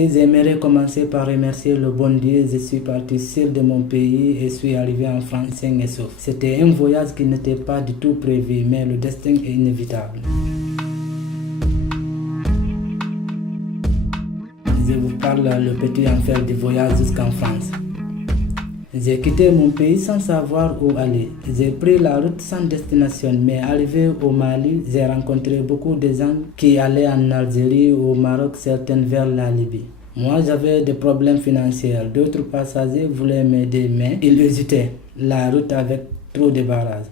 J'aimerais commencer par remercier le bon Dieu. Je suis parti seul de mon pays et suis arrivé en France sain et sauf. C'était un voyage qui n'était pas du tout prévu, mais le destin est inévitable. Je vous parle le petit enfer du voyage jusqu'en France. J'ai quitté mon pays sans savoir où aller. J'ai pris la route sans destination, mais arrivé au Mali, j'ai rencontré beaucoup de gens qui allaient en Algérie, au Maroc, certains vers la Libye. Moi, j'avais des problèmes financiers. D'autres passagers voulaient m'aider, mais ils hésitaient. La route avec trop de barrages.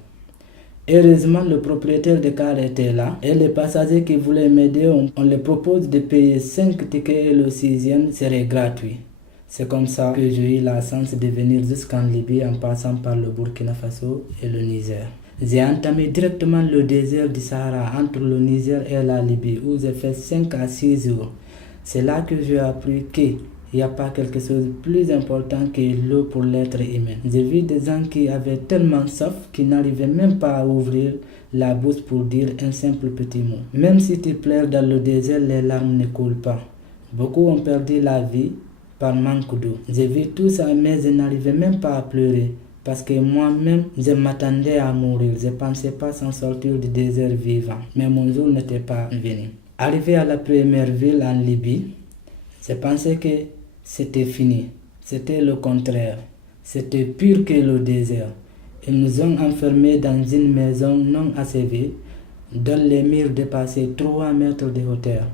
Heureusement, le propriétaire de car était là et les passagers qui voulaient m'aider, on les propose de payer 5 tickets et le 6e serait gratuit. C'est comme ça que j'ai eu la chance de venir jusqu'en Libye en passant par le Burkina Faso et le Niger. J'ai entamé directement le désert du Sahara entre le Niger et la Libye où j'ai fait 5 à 6 jours. C'est là que j'ai appris qu'il n'y a pas quelque chose de plus important que l'eau pour l'être humain. J'ai vu des gens qui avaient tellement soif qu'ils n'arrivaient même pas à ouvrir la bouche pour dire un simple petit mot. Même si tu pleures dans le désert, les larmes ne coulent pas. Beaucoup ont perdu la vie par manque d'eau. J'ai vu tout ça, mais je n'arrivais même pas à pleurer. Parce que moi-même, je m'attendais à mourir. Je ne pensais pas s'en sortir du désert vivant. Mais mon jour n'était pas venu. Arrivé à la première ville en Libye, je pensais que c'était fini. C'était le contraire. C'était pire que le désert. Ils nous ont enfermés dans une maison non achevée, dont les murs dépassaient 3 mètres de hauteur.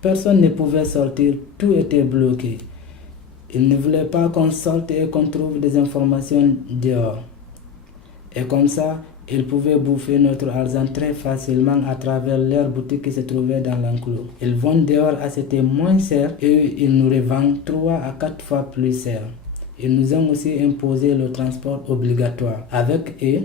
Personne ne pouvait sortir, tout était bloqué. Ils ne voulaient pas qu'on sorte et qu'on trouve des informations dehors. Et comme ça, ils pouvaient bouffer notre argent très facilement à travers leurs boutiques qui se trouvaient dans l'enclos. Ils vendent dehors à c'était moins cher et ils nous revendent 3 à 4 fois plus cher. Ils nous ont aussi imposé le transport obligatoire avec eux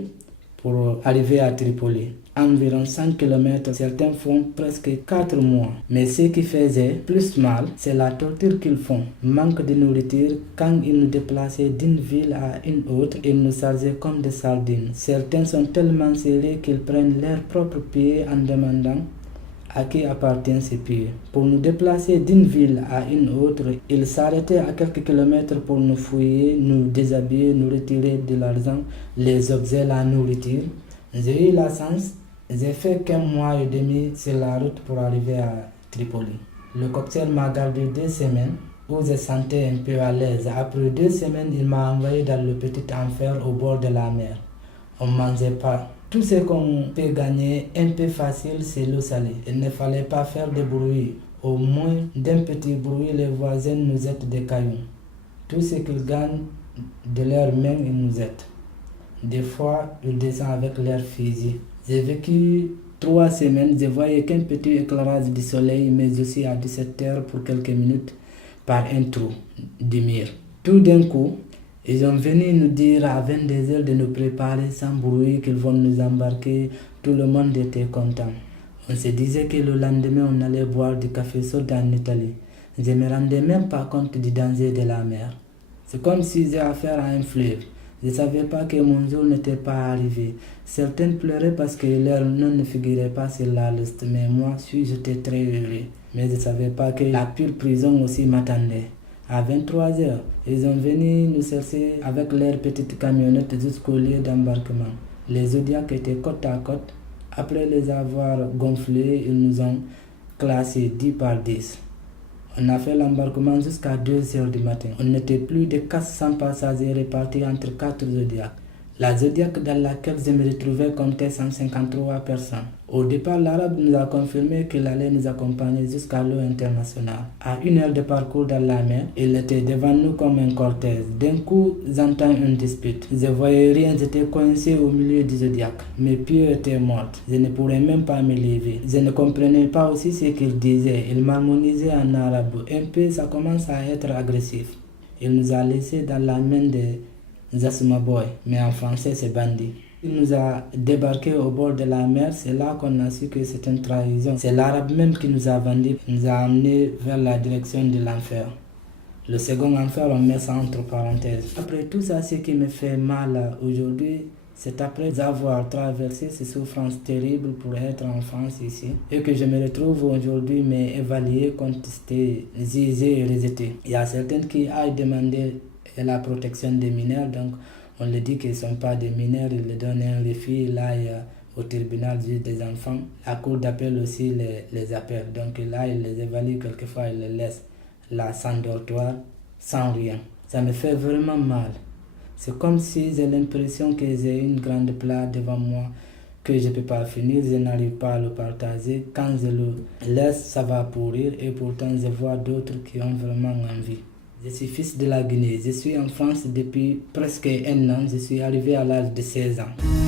pour arriver à Tripoli. Environ 100 km, certains font presque 4 mois. Mais ce qui faisait plus mal, c'est la torture qu'ils font. Manque de nourriture, quand ils nous déplaçaient d'une ville à une autre, ils nous chargeaient comme des sardines. Certains sont tellement serrés qu'ils prennent leurs propres pieds en demandant à qui appartiennent ces pieds. Pour nous déplacer d'une ville à une autre, ils s'arrêtaient à quelques kilomètres pour nous fouiller, nous déshabiller, nous retirer de l'argent, les objets, la nourriture. J'ai eu la chance, j'ai fait qu'un mois et demi sur la route pour arriver à Tripoli. Le cocktail m'a gardé 2 semaines où je sentais un peu à l'aise. Après 2 semaines, il m'a envoyé dans le petit enfer au bord de la mer. On ne mangeait pas. Tout ce qu'on peut gagner un peu facile, c'est l'eau salée. Il ne fallait pas faire de bruit. Au moins d'un petit bruit, les voisins nous jettent des cailloux. Tout ce qu'ils gagnent de leurs mains, ils nous jettent. Des fois, ils descendent avec leurs fusils. J'ai vécu 3 semaines. Je voyais qu'un petit éclairage du soleil, mais aussi à 17h pour quelques minutes par un trou du mur. Tout d'un coup, ils ont venu nous dire à 22h de nous préparer sans bruit, qu'ils vont nous embarquer. Tout le monde était content. On se disait que le lendemain, on allait boire du café chaud en Italie. Je ne me rendais même pas compte du danger de la mer. C'est comme si j'ai affaire à un fleuve. Je ne savais pas que mon jour n'était pas arrivé. Certains pleuraient parce que leur nom ne figurait pas sur la liste, mais moi, j'étais très heureux. Mais je ne savais pas que la pure prison aussi m'attendait. À 23h, ils ont venu nous chercher avec leur petite camionnette jusqu'au lieu d'embarquement. Les Zodiacs étaient côte à côte. Après les avoir gonflés, ils nous ont classés 10 par 10. On a fait l'embarquement jusqu'à 2h du matin. On n'était plus de 400 passagers répartis entre 4 Zodiacs. La Zodiac dans laquelle je me retrouvais comptait 153 personnes. Au départ, l'Arabe nous a confirmé qu'il allait nous accompagner jusqu'à l'eau internationale. À 1 heure de parcours dans la mer, il était devant nous comme un cortège. D'un coup, j'entends une dispute. Je ne voyais rien, j'étais coincé au milieu du Zodiac. Mes pieds étaient morts. Je ne pourrais même pas me lever. Je ne comprenais pas aussi ce qu'il disait. Il m'harmonisait en arabe. Un peu, ça commence à être agressif. Il nous a laissés dans la main de Zasma Boy, mais en français c'est bandit. Il nous a débarqué au bord de la mer, c'est là qu'on a su que c'est une trahison. C'est l'Arabe même qui nous a vendus, nous a amenés vers la direction de l'enfer. Le second enfer, on met ça entre parenthèses. Après tout ça, ce qui me fait mal aujourd'hui, C'est après avoir traversé ces souffrances terribles pour être en France ici et que je me retrouve aujourd'hui mais évalué, contesté, jugé et rejeté. Il y a certains qui aillent demander la protection des mineurs, donc on leur dit qu'ils ne sont pas des mineurs, ils leur donnent un refus, là il y a au tribunal des enfants. La cour d'appel aussi les appelle. Donc là, il les évalue, quelquefois il les laisse là sans dortoir, sans rien. Ça me fait vraiment mal. C'est comme si j'ai l'impression que j'ai une grande plaie devant moi que je ne peux pas finir, je n'arrive pas à le partager. Quand je le laisse, ça va pourrir et pourtant je vois d'autres qui ont vraiment envie. Je suis fils de la Guinée, je suis en France depuis presque 1 an, je suis arrivé à l'âge de 16 ans.